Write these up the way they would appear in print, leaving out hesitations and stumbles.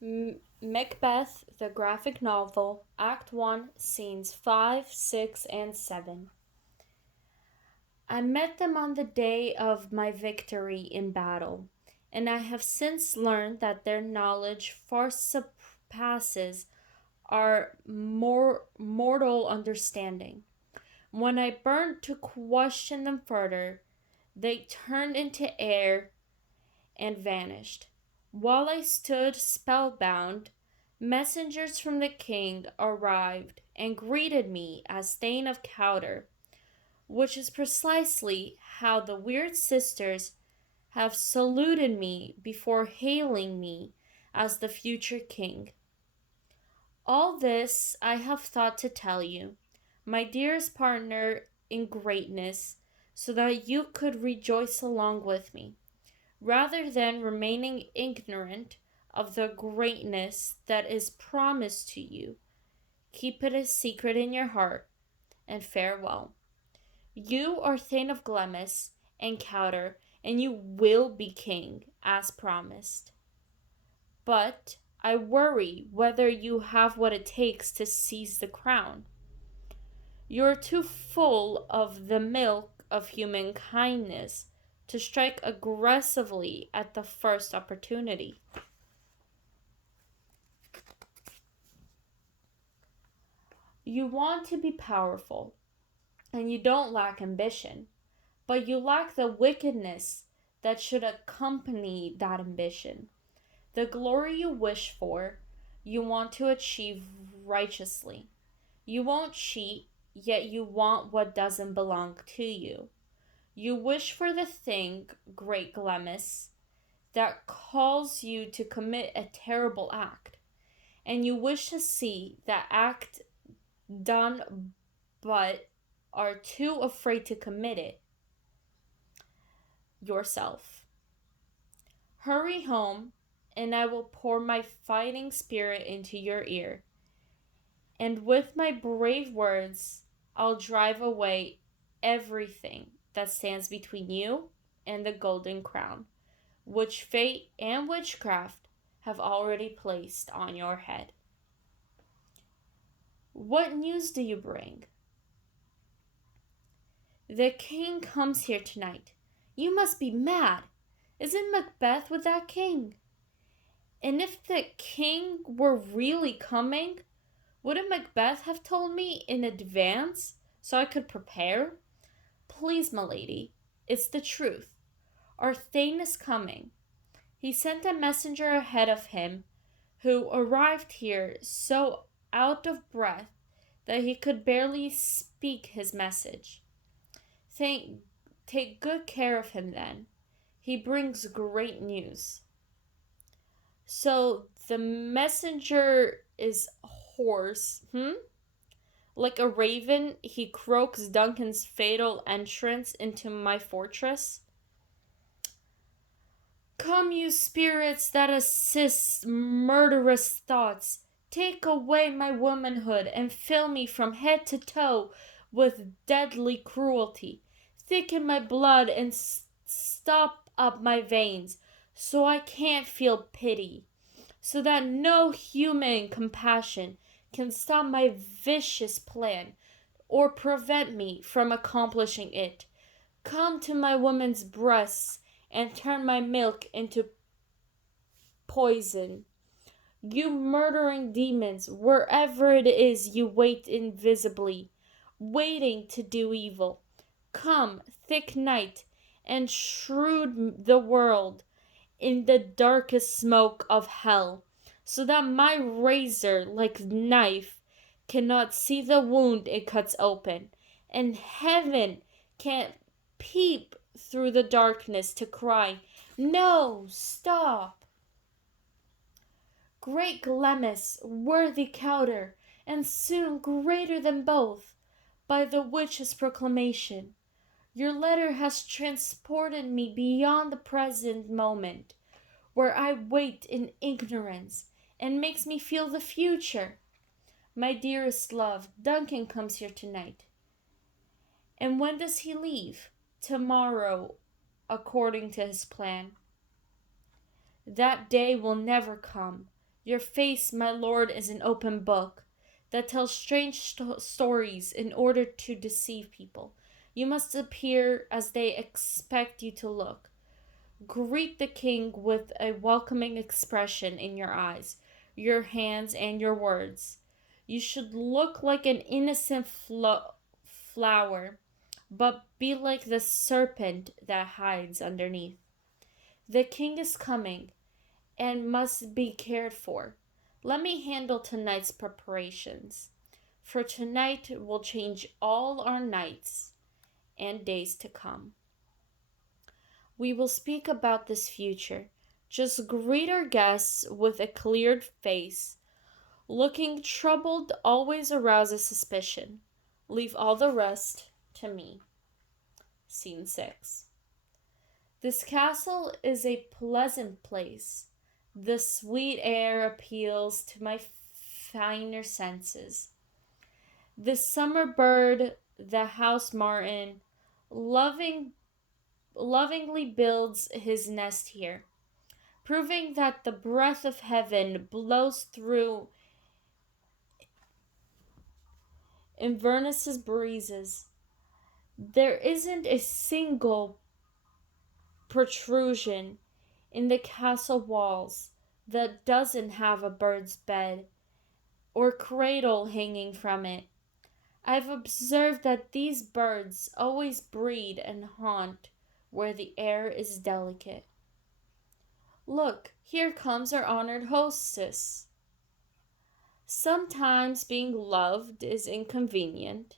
Macbeth, the graphic novel, Act 1, Scenes 5, 6, and 7. I met them on the day of my victory in battle, and I have since learned that their knowledge far surpasses our mortal understanding. When I burned to question them further, they turned into air and vanished. While I stood spellbound, messengers from the king arrived and greeted me as Thane of Cawdor, which is precisely how the weird sisters have saluted me before hailing me as the future king. All this I have thought to tell you, my dearest partner in greatness, so that you could rejoice along with me, rather than remaining ignorant of the greatness that is promised to you. Keep it a secret in your heart, and farewell. You are Thane of Glamis and Cawdor, and you will be king, as promised. But I worry whether you have what it takes to seize the crown. You're too full of the milk of human kindness to strike aggressively at the first opportunity. You want to be powerful, and you don't lack ambition, but you lack the wickedness that should accompany that ambition. The glory you wish for, you want to achieve righteously. You won't cheat, yet you want what doesn't belong to you. You wish for the thing, great Glamis, that calls you to commit a terrible act, and you wish to see that act done, but are too afraid to commit it yourself. Hurry home, and I will pour my fighting spirit into your ear, and with my brave words, I'll drive away everything that stands between you and the golden crown, which fate and witchcraft have already placed on your head. What news do you bring? The king comes here tonight. You must be mad. Isn't Macbeth with that king? And if the king were really coming, wouldn't Macbeth have told me in advance so I could prepare? Please, milady, it's the truth. Our Thane is coming. He sent a messenger ahead of him, who arrived here so out of breath that he could barely speak his message. Think, take good care of him then. He brings great news. So the messenger is hoarse, Like a raven, he croaks Duncan's fatal entrance into my fortress. Come, you spirits that assist murderous thoughts, take away my womanhood and fill me from head to toe with deadly cruelty. Thicken my blood and stop up my veins so I can't feel pity, so that no human compassion can stop my vicious plan or prevent me from accomplishing it. Come to my woman's breasts and turn my milk into poison. You murdering demons, wherever it is you wait invisibly, waiting to do evil. Come, thick night, and shroud the world in the darkest smoke of hell, so that my razor like knife cannot see the wound it cuts open, and heaven can't peep through the darkness to cry, "No, stop!" Great Glamis, worthy Cawdor, and soon greater than both, by the witch's proclamation, your letter has transported me beyond the present moment, where I wait in ignorance, and makes me feel the future. My dearest love, Duncan comes here tonight. And when does he leave? Tomorrow, according to his plan. That day will never come. Your face, my lord, is an open book that tells strange stories in order to deceive people. You must appear as they expect you to look. Greet the king with a welcoming expression in your eyes, your hands, and your words. You should look like an innocent flower, but be like the serpent that hides underneath. The king is coming and must be cared for. Let me handle tonight's preparations, for tonight will change all our nights and days to come. We will speak about this future. Just greet our guests with a cleared face. Looking troubled always arouses suspicion. Leave all the rest to me. Scene 6. This castle is a pleasant place. The sweet air appeals to my finer senses. The summer bird, the house martin, lovingly builds his nest here, proving that the breath of heaven blows through Inverness's breezes. There isn't a single protrusion in the castle walls that doesn't have a bird's bed or cradle hanging from it. I've observed that these birds always breed and haunt where the air is delicate. Look, here comes our honored hostess. Sometimes being loved is inconvenient,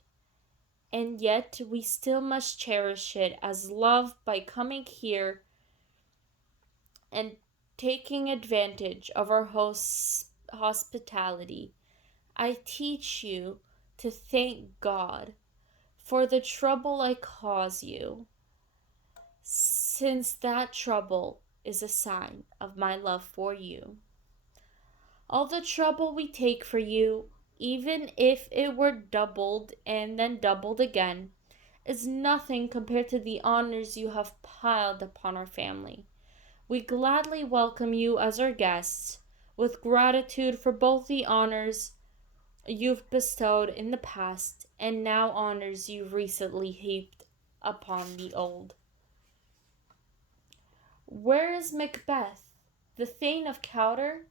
and yet we still must cherish it as love by coming here and taking advantage of our host's hospitality. I teach you to thank God for the trouble I cause you, since that trouble is a sign of my love for you. All the trouble we take for you, even if it were doubled and then doubled again, is nothing compared to the honors you have piled upon our family. We gladly welcome you as our guests, with gratitude for both the honors you've bestowed in the past and now honors you've recently heaped upon the old. Where is Macbeth, the Thane of Cawdor?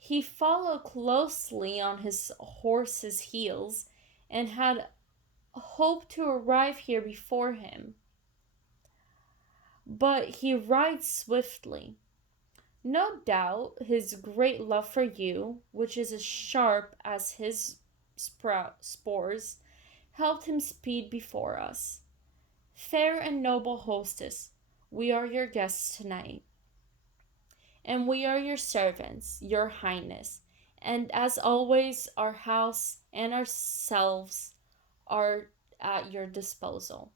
He followed closely on his horse's heels and had hoped to arrive here before him. But he rides swiftly. No doubt his great love for you, which is as sharp as his spurs, helped him speed before us. Fair and noble hostess, we are your guests tonight, and we are your servants, your highness, and as always, our house and ourselves are at your disposal.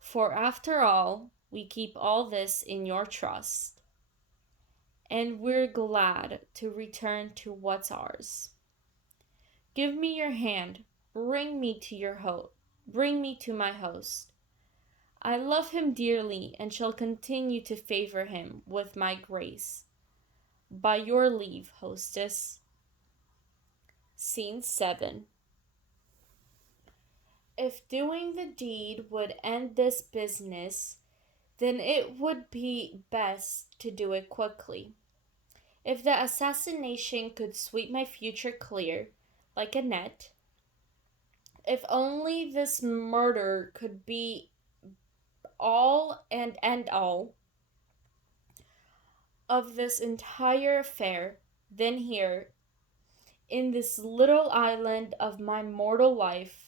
For after all, we keep all this in your trust, and we're glad to return to what's ours. Give me your hand, bring me to my host. I love him dearly and shall continue to favor him with my grace. By your leave, hostess. Scene 7. If doing the deed would end this business, then it would be best to do it quickly. If the assassination could sweep my future clear, like a net, if only this murder could be all and end all of this entire affair, then here, in this little island of my mortal life,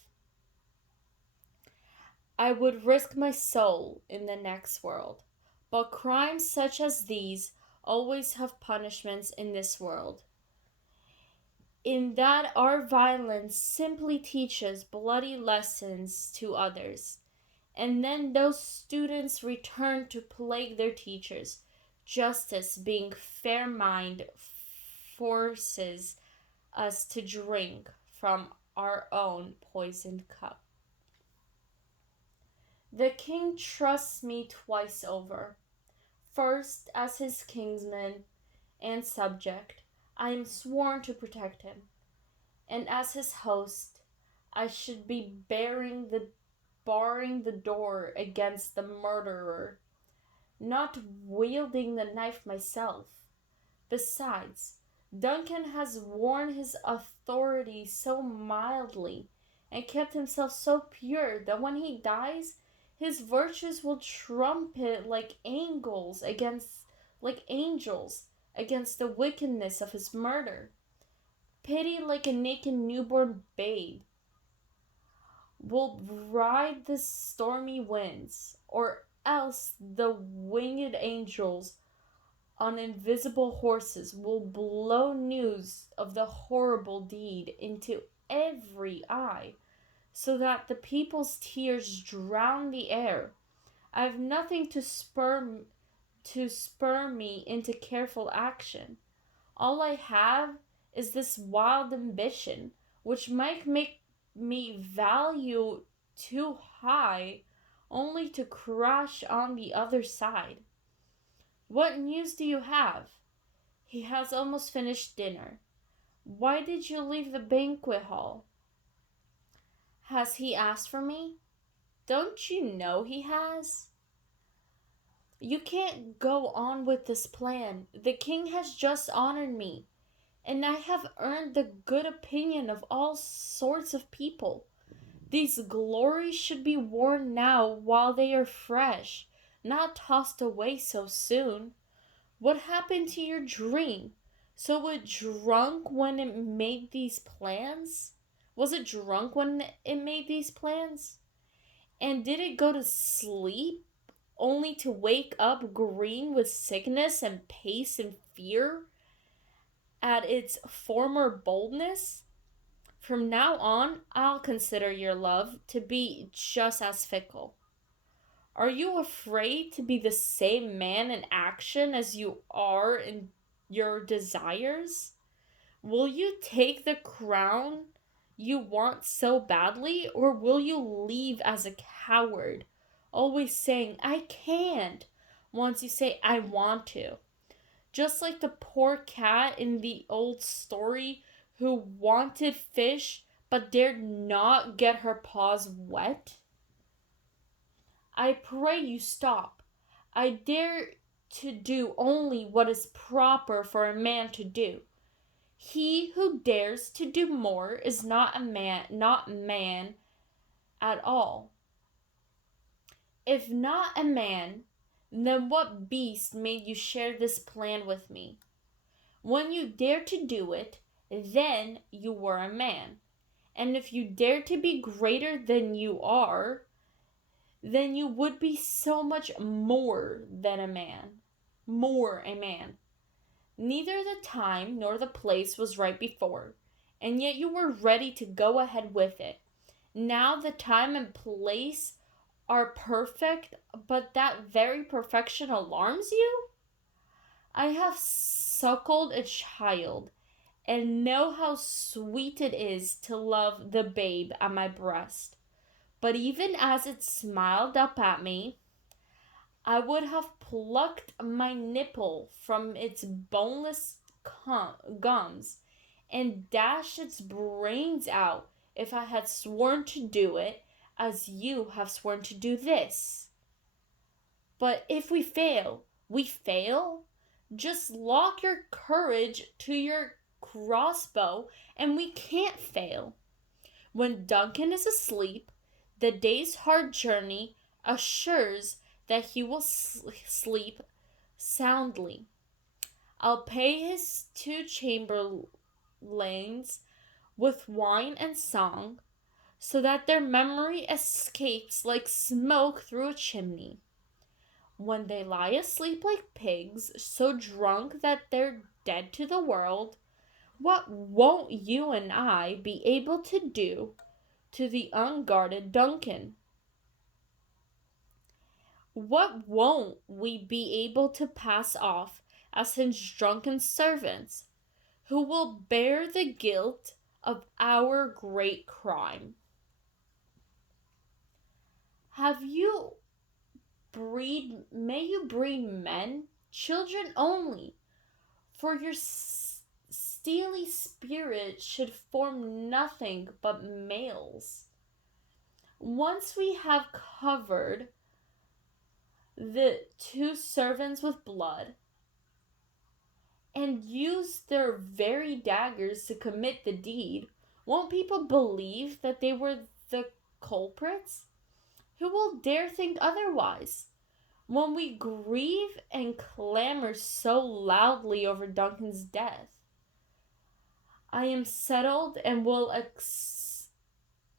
I would risk my soul in the next world. But crimes such as these always have punishments in this world, in that our violence simply teaches bloody lessons to others, and then those students return to plague their teachers. Justice, being fair mind, forces us to drink from our own poisoned cup. The king trusts me twice over. First, as his kinsman and subject, I am sworn to protect him, and as his host, I should be barring the door against the murderer, not wielding the knife myself. Besides, Duncan has worn his authority so mildly and kept himself so pure that when he dies, his virtues will trumpet like angels against the wickedness of his murder. Pity like a naked newborn babe will ride the stormy winds, or else the winged angels on invisible horses will blow news of the horrible deed into every eye, so that the people's tears drown the air. I have nothing to spur me into careful action. All I have is this wild ambition, which might make me value too high only to crash on the other side. What news do you have? He has almost finished dinner. Why did you leave the banquet hall? Has he asked for me? Don't you know he has? You can't go on with this plan. The king has just honored me, and I have earned the good opinion of all sorts of people. These glories should be worn now while they are fresh, not tossed away so soon. What happened to your dream? So it drunk when it made these plans? Was it drunk when it made these plans? And did it go to sleep only to wake up green with sickness and pace in fear at its former boldness? From now on, I'll consider your love to be just as fickle. Are you afraid to be the same man in action as you are in your desires? Will you take the crown you want so badly, or will you leave as a coward, always saying, I can't, once you say, I want to? Just like the poor cat in the old story who wanted fish but dared not get her paws wet? I pray you stop. I dare to do only what is proper for a man to do. He who dares to do more is not man at all. If not a man, then what beast made you share this plan with me? When you dare to do it, then you were a man. And if you dare to be greater than you are, then you would be so much more than a man. More a man. Neither the time nor the place was right before, and yet you were ready to go ahead with it. Now the time and place are perfect, but that very perfection alarms you? I have suckled a child, and know how sweet it is to love the babe at my breast. But even as it smiled up at me, I would have plucked my nipple from its boneless gums and dashed its brains out if I had sworn to do it as you have sworn to do this. But if we fail, we fail. Just lock your courage to your crossbow and we can't fail. When Duncan is asleep, the day's hard journey assures that he will sleep soundly. I'll pay his two chamberlains with wine and song, so that their memory escapes like smoke through a chimney. When they lie asleep like pigs, so drunk that they're dead to the world, what won't you and I be able to do to the unguarded Duncan? What won't we be able to pass off as his drunken servants, who will bear the guilt of our great crime? Have you may you breed men, children only, for your steely spirit should form nothing but males. Once we have covered the two servants with blood and used their very daggers to commit the deed, won't people believe that they were the culprits? Who will dare think otherwise? When we grieve and clamor so loudly over Duncan's death, I am settled and will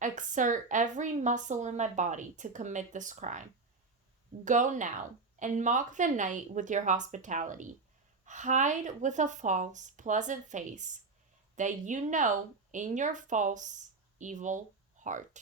exert every muscle in my body to commit this crime. Go now, and mock the night with your hospitality. Hide with a false, pleasant face that you know in your false, evil heart.